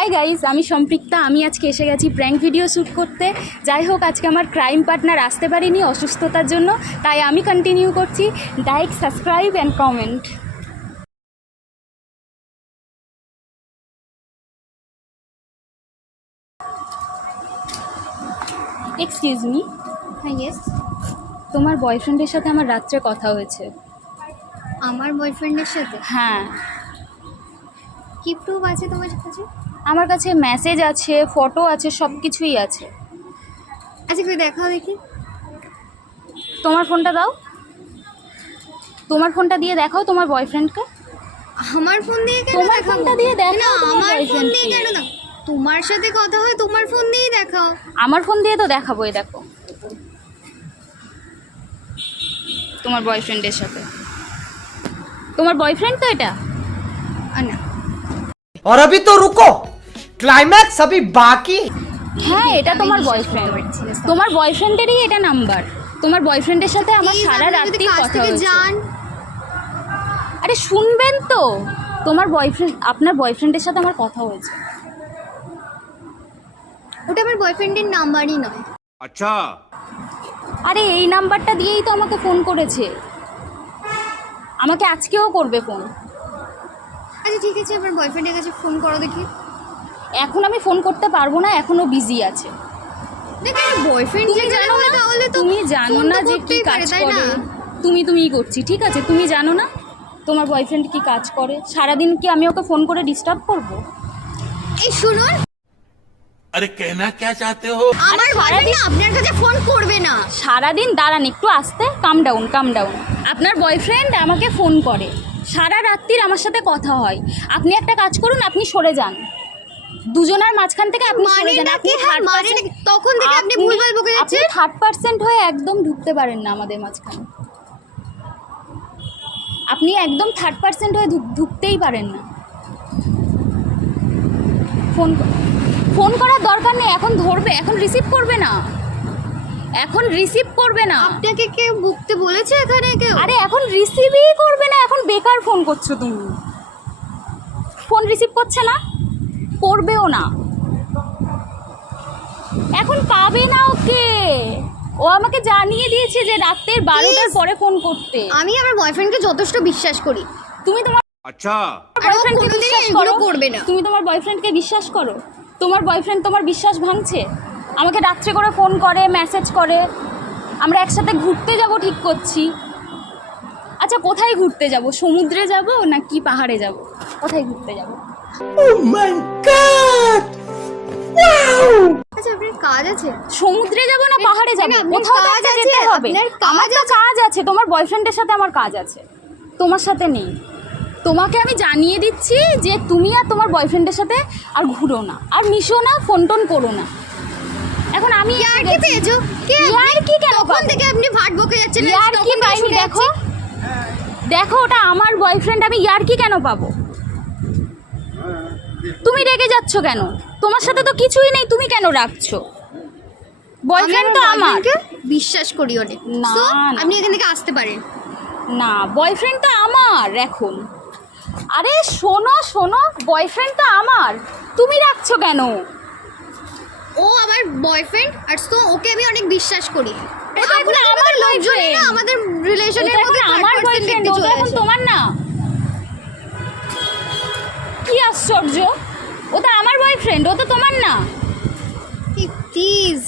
Hi guys, আমি সম্পৃক্তা। আমি আজকে এসে গেছি প্র্যাঙ্ক ভিডিও শ্যুট করতে। যাই হোক, আজকে আমার ক্রাইম পার্টনার আসতে পারিনি অসুস্থতার জন্য, তাই আমি কন্টিনিউ করছি। Like, subscribe and comment. Excuse me. হ্যাঁ, ইয়েস। তোমার বয়ফ্রেন্ডের সাথে আমার রাত্রে কথা হয়েছে। আমার বয়ফ্রেন্ডের সাথে? হ্যাঁ। কি প্রুফ আছে তোমার কাছে? আমার কাছে মেসেজ আছে, ফটো আছে, সব কিছুই আছে। আচ্ছা, একটু দেখাও দেখি। তোমার ফোনটা দাও। তোমার ফোনটা দিয়ে দেখাও তোমার বয়ফ্রেন্ডকে। আমার ফোন দিয়ে কেন তোমার দেখাবো? ফোনটা দিয়ে দেখাও না, তোমার আমার ফোন দিয়ে boyfriendকে। কেন না? তোমার সাথে কথা হয় তোমার ফোন দিয়েই দেখাও। আমার ফোন দিয়ে তো দেখাবো। এই দেখো, তোমার বয়ফ্রেন্ডের সাথে। তোমার বয়ফ্রেন্ড তো এটা? না। और अभी तो रुको, क्लाइमैक्स अभी बाकी। হ্যাঁ, এটা তোমার বয়ফ্রেন্ড। তোমার বয়ফ্রেন্ডেরই এটা নাম্বার। তোমার বয়ফ্রেন্ডের সাথে আমার Please, সারা আপনি রাত্রি যদি কাছ কথা থেকে হয়েছে। যান। আরে শুনবেন তো, তোমার বয়ফ্রেন্ড, আপনার বয়ফ্রেন্ডের সাথে আমার কথা হয়েছে। ওটা আমার বয়ফ্রেন্ডের নাম্বারই নয়। अच्छा, আরে এই নাম্বারটা দিয়েই তো আমাকে ফোন করেছে। আমাকে আজকেও করবে ফোন। আচ্ছা ঠিক আছে, আমার বয়ফ্রেন্ডের কাছে ফোন করো দেখি। এখন আমি ফোন করতে পারবো না, এখনো বিজি আছে। দেখো, বয়ফ্রেন্ড তুমি জানো না, তাহলে তো তুমি জানো ফোন তো না যে কি করতেই কাজ পারে, তাই করে। না? তুমিই করছি, ঠিক আছে? তুমি জানো না তোমার বয়ফ্রেন্ড কি কাজ করে। সারাদিন কি আমি ওকে ফোন করে ডিস্টার্ব করব? এই শুনুন, अरे कहना क्या चाहते हो? আমার বয়ফ্রেন্ড আপনার কাছে ফোন করবে না। সারাদিন দাঁড়ান, একটু আসতে, কাম ডাউন। আপনার বয়ফ্রেন্ড আমাকে ফোন করে, সারা রাত্রির আমার সাথে কথা হয়। আপনি একটা কাজ করুন, আপনি সরে যান। দুজনের মাঝখান থেকে আপনি সরে যান। আপনি third person- তখন থেকে আপনি ভুলভাল বকে আপনি যাচ্ছেন। 3rd হয়ে একদম ঢুকতে পারেন না আমাদের মাঝখানে। আপনি একদম 3rd হয়ে ঢুকতেই পারেন না। ফোন করার দরকার নেই। এখন ধরবে, এখন রিসিভ করবে না। আপনাকে কেউ বুকতে বলেছে এখানে কেউ? আরে এখন রিসিভই করবে না। এখন বেকার ফোন করছো তুমি। ফোন রিসিভ করছে না, করবেও না। এখন পাবে না ওকে। ও আমাকে জানিয়ে দিয়েছে যে রাতের 12টার পরে ফোন করতে। আমি আমার বয়ফ্রেন্ডকে যথেষ্ট বিশ্বাস করি। তুমি তোমার अच्छा, আর ও বয়ফ্রেন্ডকে কোনোদিনই বিশ্বাস এগুলো করো? করবে না। তুমি তোমার বয়ফ্রেন্ডকে বিশ্বাস করো? তোমার বয়ফ্রেন্ড তোমার বিশ্বাস ভাঙছে। আমাকে রাত্রে করে ফোন করে, মেসেজ করে। আমরা একসাথে ঘুরতে যাব ঠিক করছি। আচ্ছা, কোথায় ঘুরতে যাব? সমুদ্রে যাব না কি পাহাড়ে যাব? কোথায় ঘুরতে যাব? Oh my God! Wow! আচ্ছা, আপনার কাজ আছে? সমুদ্রে যাব না পাহাড়ে যাব? না, আপনার কোথাও তো কাজ একটা আছে, যেতে হবে। আপনার কাজ আমার তো কাজ আছে। তোমার বয়ফ্রেন্ডের সাথে আমার কাজ আছে, তোমার সাথে নেই। তোমাকে আমি জানিয়ে দিচ্ছি যে তুমি আর তোমার বয়ফ্রেন্ডের সাথে আর ঘুরো না, আর মিশো না, ফোন টোন করো না। এখন আমি ইয়ার কি পেয়েছো? ইয়ার কি কেন তখন পাবো? থেকে আপনি ভাট বকে যাচ্ছেন। ইয়ার তখন কি থেকে পাইনি? শুনে দেখো দেখো, ওটা আমার বয়ফ্রেন্ড। আমি ইয়ার কি কেন পাবো? তুমি রেগে যাচ্ছ কেন? তোমার সাথে তো কিছুই নেই, তুমি কেন রাখছো? বয়ফ্রেন্ড তো আমার। বিশ্বাস করি অনেক। না, So, না। আপনি এখান থেকে আসতে পারেন। না, বয়ফ্রেন্ড তো আমার এখন। আরে শোনো, বয়ফ্রেন্ড তো আমার, তুমি রাখছো কেন? ও আমার বয়ফ্রেন্ড, আর তো ওকে আমি অনেক বিশ্বাস করি। ও তো এখন আমার boyfriend। আমাদের ও রিলেশনের তো এখন আমার বয়ফ্রেন্ড, ও তো এখন তোমার না। কি আশ্চর্য! ও তো আমার বয়ফ্রেন্ড, ও তো তোমার না। প্লিজ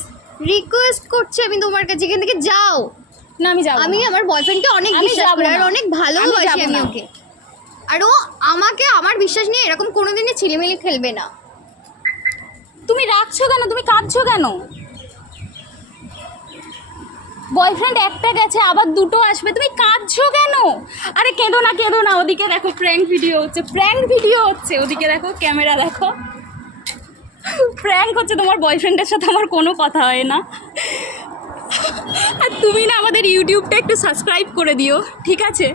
রিকোয়েস্ট করছি আমি তোমার কাছে, এখান থেকে যাও। না, আমি যাবো আমি না। আমার বয়ফ্রেন্ডকে অনেক আমি বিশ্বাস যাবো করি আর না। অনেক আমি ভালোবাসি যাবো আমি না। ওকে। আর ও আমাকে আমার বিশ্বাস নিয়ে এরকম কোনোদিনই ছিলিমিলি খেলবে না। তুমি রাখছো কেন? তুমি কাঁদছো কেন? বয়ফ্রেন্ড একটা গেছে, আবার দুটো আসবে, তুমি কাঁদছো কেন? আরে কেঁদো না। ওদিকে দেখো, প্র্যাঙ্ক ভিডিও হচ্ছে। ওদিকে দেখো, ক্যামেরা দেখো, প্র্যাঙ্ক হচ্ছে। তোমার বয়ফ্রেন্ডের সাথে আমার কোনো কথা হয় না। আর তুমি না আমাদের ইউটিউবটা একটু সাবস্ক্রাইব করে দিও, ঠিক আছে?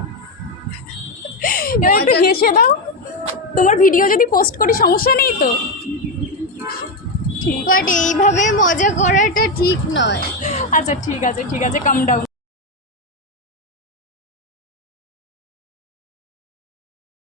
এবার একটু হেসে দাও। তোমার ভিডিও যদি পোস্ট করি সমস্যা নেই তো? বাট এইভাবে মজা করাটা ঠিক নয়। আচ্ছা ঠিক আছে, কাম ডাউন।